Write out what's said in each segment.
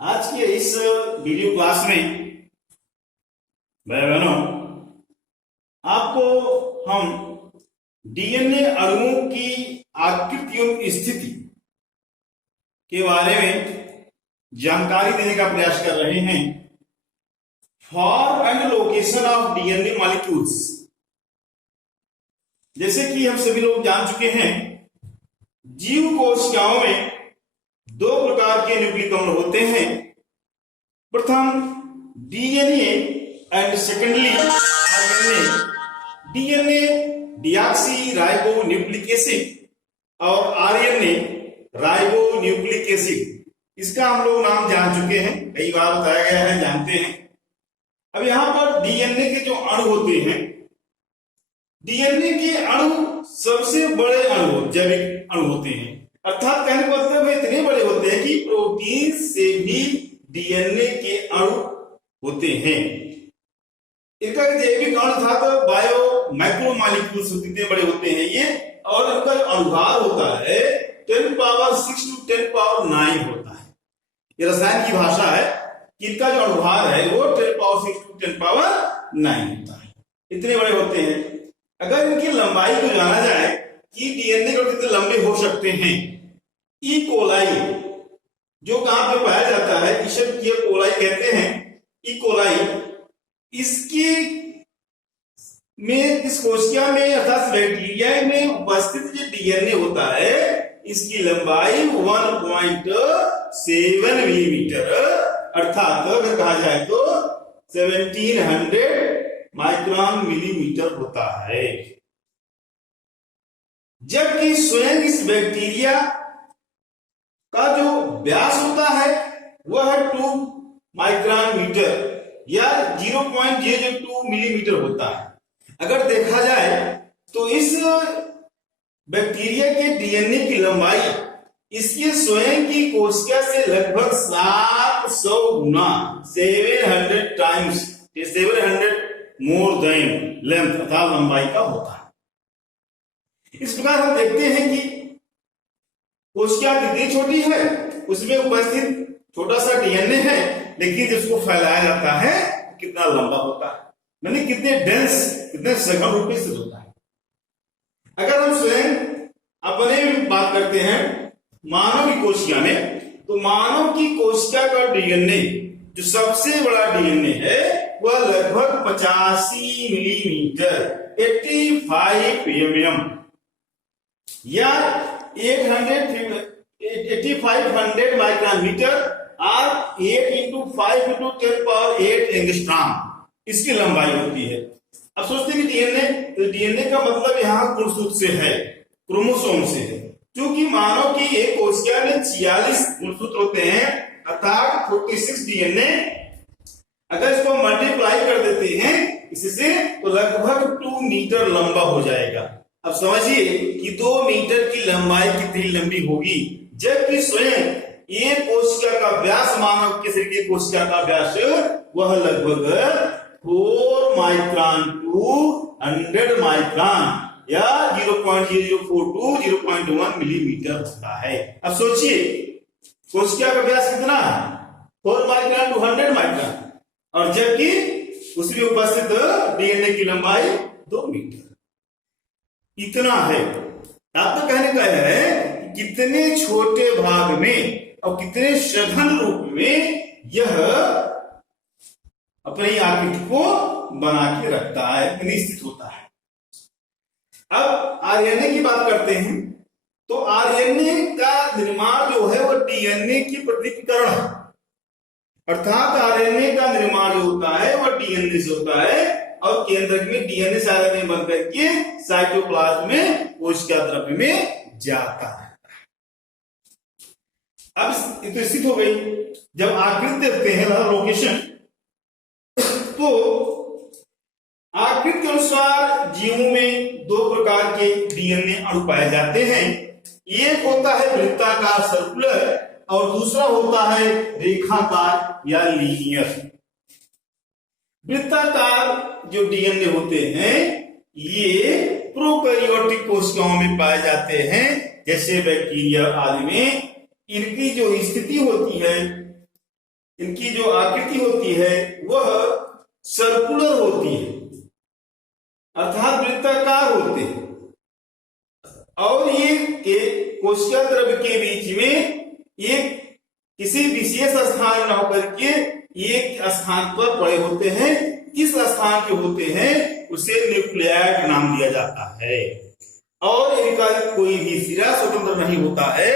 आज के इस वीडियो क्लास में भाई बहनों आपको हम डीएनए अणुओं की आकृतियों की स्थिति के बारे में जानकारी देने का प्रयास कर रहे हैं। Form and location of DNA molecules. जैसे कि हम सभी लोग जान चुके हैं, जीव कोशिकाओं में दो प्रकार के न्यूक्लिक अम्ल होते हैं। प्रथम DNA and secondly RNA. DNA deoxy ribo nucleic acid और आरएनए राइबो न्यूक्लिक एसिड। इसका हम लोग नाम जान चुके हैं, कई बार बताया गया है, जानते हैं। अब यहां पर डीएनए के जो अणु होते हैं, डीएनए के अणु सबसे बड़े अणु जैविक अणु होते हैं। अर्थात कहने का मतलब इतने बड़े होते हैं कि प्रोटीन से भी डीएनए के अणु होते हैं। इनका जैविक अणु था तो बायो मैक्रोमॉलिक्यूल्स इतने बड़े होते हैं ये, और इनका जो अनुभार होता है 10⁻6 to 10⁻9 होता है। ये रसायन की भाषा है कि इनका जो अनुभार है वो 10⁻6 to 10⁻9 होता है। इतने बड़े होते हैं। अगर इनकी लंबाई को जाना जाए कि डीएनए को कितने लंबे हो सकते हैं, ई कोलाई जो कहां पे पाया जाता है, इशबकीय कोलाई कहते हैं, ई कोलाई, इसकी में इस कोशिका में अर्थात बैक्टीरिया में उपस्थित जो डीएनए होता है, इसकी लंबाई 1.7 मिलीमीटर अर्थात अगर कहा जाए तो 1700 माइक्रोन मिलीमीटर होता है। जबकि स्वयं इस बैक्टीरिया का जो व्यास होता है वह 2 माइक्रोन मीटर या 0.002 मिलीमीटर होता है। अगर देखा जाए तो इस बैक्टीरिया के डीएनए की लंबाई इसके स्वयं की कोशिका से लगभग 700 गुना 700 टाइम्स 700 मोर देन लेंथ अर्थात लंबाई का होता है। इस प्रकार हम देखते हैं कि कोशिका कितनी छोटी है, उसमें उपस्थित छोटा सा डीएनए है, लेकिन जिसको फैलाया जाता है कितना लंबा होता है, यानी कितने डेंस, कितने सघन रूप में स्थित होता है। अगर हम स्वयं अपने बात करते हैं मानव की कोशिका में, तो मानव की कोशिका का डीएनए जो सबसे बड़ा डीएनए है वह लगभग 85 मिलीमीटर 85 mm या 8500 माइक्रोन मीटर और 8 into 5 into 10⁸ एंगस्ट्रॉम इसकी लंबाई होती है। अब सोचते हैं कि डीएनए, तो डीएनए का मतलब यहाँ गुणसूत्र से है, क्रोमोसोम से है। क्योंकि मानव की एक कोशिका में 46 गुणसूत्र होते हैं अर्थात 46 डीएनए। अगर इसको मल्टीप्लाई कर देते हैं इससे तो लगभग 2 मीटर लंबा हो जाएगा। अब समझिए कि 2 मीटर की लंबाई कितनी लंबी होगी, जबकि स्वयं ये कोशिका का व्यास, मानव के शरीर की कोशिका का व्यास वह लगभग 4 माइक्रोन टू 100 माइक्रोन या 0.042 0.1 मिलीमीटर होता है। अब सोचिए कोशिका का व्यास कितना है, 4 माइक्रोन टू 100 माइक्रोन, और जबकि उसमें उपस्थित डीएनए की लंबाई 2 मीटर इतना है। आपका कहने का है कि कितने छोटे भाग में और कितने सघन रूप में यह अपनी आकृति को बना के रखता है, निश्चित होता है। अब आरएनए की बात करते हैं, तो आरएनए का निर्माण जो है वह डीएनए की प्रतिकृति है। अर्थात आरएनए का निर्माण जो होता है वह डीएनए से होता है और केंद्रक में डीएनए से आरएनए बनकर के साइटोप्लाज्म में कोशिका द्रव्य में जाता है। अब तो स्थित हो गई। जब आकृति देखते हैं लोकेशन, तो आकृति के अनुसार जीवों में 2 प्रकार के डीएनए अणु पाए जाते हैं। एक होता है वृत्ताकार सर्कुलर और दूसरा होता है रेखाकार या लीनियर। वृत्ताकार जो डीएनए होते हैं ये प्रोकैरियोटिक कोशिकाओं में पाए जाते हैं, जैसे बैक्टीरिया आदि में। इनकी जो स्थिति होती है इनकी जो आकृति होती है वह सर्कुलर होती है, अर्थात वृत्ताकार होते हैं। और ये कोशिका द्रव्य के बीच में एक किसी विशेष स्थान न होकर के एक स्थान पर पड़े होते हैं। किस स्थान के होते हैं उसे न्यूक्लियाइड नाम दिया जाता है। और इनका कोई भी सिरा स्वतंत्र नहीं होता है,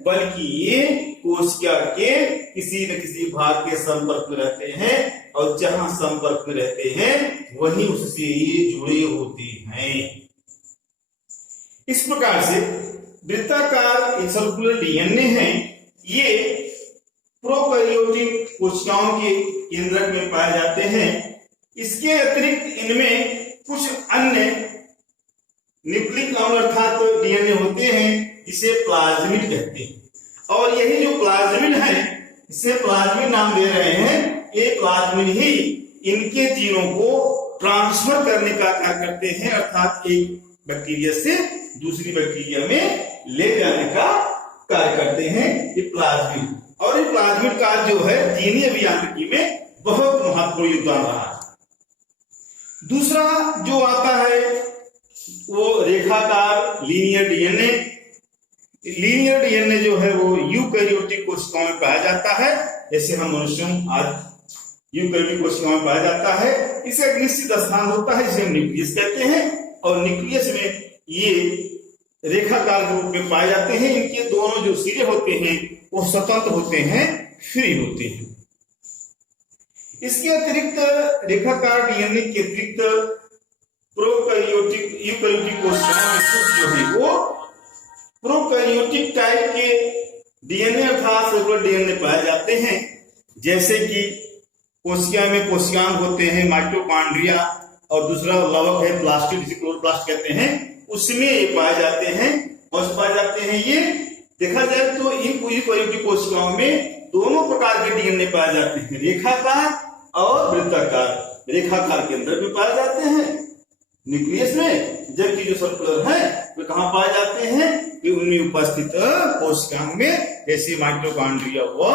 बल्कि ये कोशिका के किसी न किसी भाग के संपर्क में रहते हैं, और जहां संपर्क में रहते हैं वहीं उससे ये जुड़े होते हैं। इस प्रकार से वृत्ताकार सर्कुलर डीएनए है, ये प्रोकैरियोटिक कोशिकाओं के केंद्रक में पाए जाते हैं। इसके अतिरिक्त इनमें कुछ अन्य न्यूक्लिक अम्ल अर्थात डीएनए होते हैं, जिसे प्लाज्मिड कहते हैं। और यही जो प्लाज्मिड है, इसे प्लाज्मिड नाम दे रहे हैं। ये प्लाज्मिड ही इनके जीनों को ट्रांसफर करने का कार्य करते हैं, अर्थात एक बैक्टीरिया से दूसरी बैक्टीरिया में ले जाने का कार्य करते हैं ये प्लाज्मिड। और ये प्लाज्मिड का जो है जीनी अभियांत्रिकी में बहुत महत्वपूर्ण योगदान रहा है। दूसरा जो आता है वो रेखाकार लीनियर डीएनए। लीनियर डीएनए जो है वो यूकैरियोटिक कोशिकाओं में पाया जाता है, जैसे हम मनुष्यों आज यूकैरियोटिक कोशिकाओं में पाया जाता है। इसका एक निश्चित स्थान होता है जिसे हम न्यूक्लियस कहते हैं, और न्यूक्लियस में ये रेखाकार के रूप में पाए जाते हैं। इनके दोनों जो सिरे होते हैं वो स्वतंत्र होते हैं, फ्री होते हैं। इसके अतिरिक्त रेखाकार डीएनए के अतिरिक्त प्रोकैरियोटिक यूकैरियोटिक कोशिकाओं में कुछ जो है वो प्रोकैरियोटिक टाइप के डीएनए अर्थात सर्कुलर डीएनए पाए जाते हैं, जैसे कि कोशिका में कोशिकांग होते हैं माइटोकॉन्ड्रिया, और दूसरा लवक है प्लास्टिड जिसे क्लोरोप्लास्ट कहते हैं, उसमें ये पाए जाते हैं। और पाए जाते हैं ये देखा जाए तो इन यूकैरियोटिक कोशिकाओं में दोनों प्रकार के डीएनए पाए जाते हैं, रेखाकार और वृत्ताकार। रेखाकार के अंदर भी पाए जाते हैं न्यूक्लियस में, जबकि जो सर्कुलर है वे कहां पाए जाते हैं कि उनमें उपस्थित कोशिकाओं में, जैसे माइटोकॉन्ड्रिया व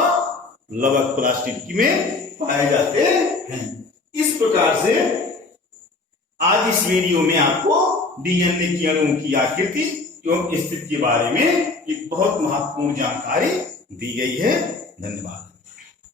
लवक प्लास्टिड में पाए जाते हैं। इस प्रकार से आज इस वीडियो में आपको डीएनए की अणुओं की आकृति एवं स्थिति के बारे में एक बहुत महत्वपूर्ण जानकारी दी गई है। धन्यवाद।